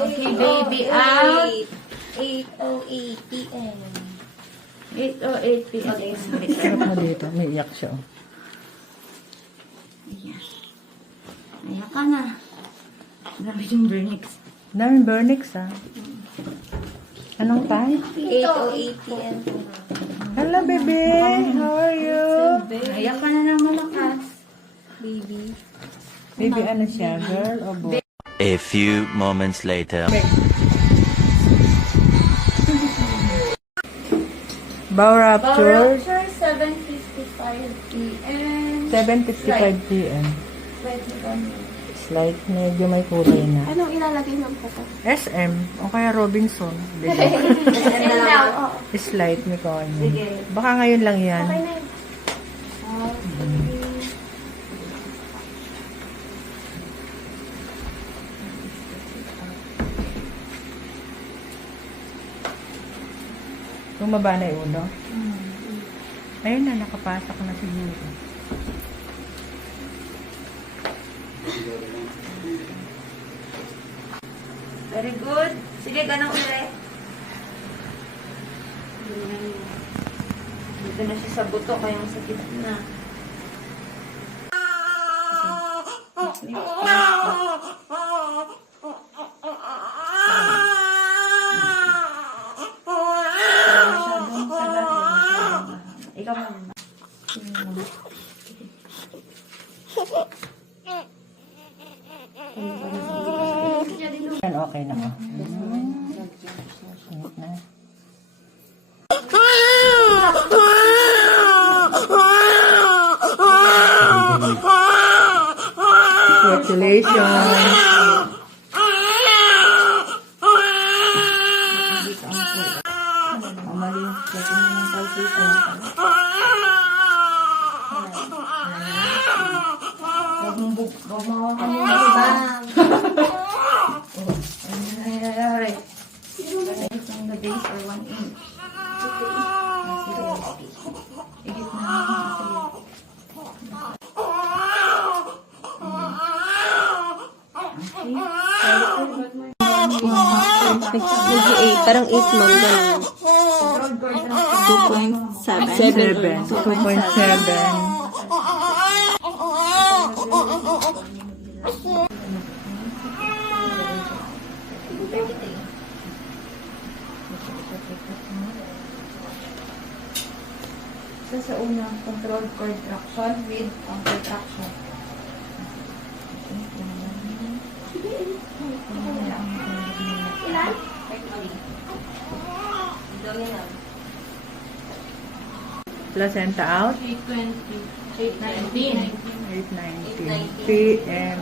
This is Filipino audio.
Okay, baby out. 8:08 p.m. 8:08 p.m. Sarap mo dito. May iyak siya. Oh. Ayan. Ayan ka na. Grabe yung Bernix. Daming Bernix, ah. Anong time? 8:08 p.m. Hello, baby. How are you? Ayan ka na ng malakas. Baby. Baby, ano siya? Girl o boy? A few moments later. Bow Rapture, Rapture, 7:55 p.m. 7:55 p.m. 21. Slide, medyo may kulay na. Anong ilalagay mo po ko? SM, o kaya Robinson. Diba? And now, Slide, may kanya. Sige. Baka ngayon lang yan. okay na yun. Bumaba na yung ulo. Ayun na, nakapasok na siguro. Very good. Sige, ganun ulit. Dito na siya sa buto, kaya ang sakit na. Ikaw muna. Yan, okay na. Sweet na. Congratulations! Mali, lagi mo ng palpitan. Huwag mo hawakan yung bang. Ano na nangyayari? Isang the base or 1 inch. Igit na natin. Parang 8 ma'am, ganun. 2.7. 2.7. So, sa unang controlled contraction with contraction. Ilan? Placenta out. 8:20. 8:19. 8:19 p.m.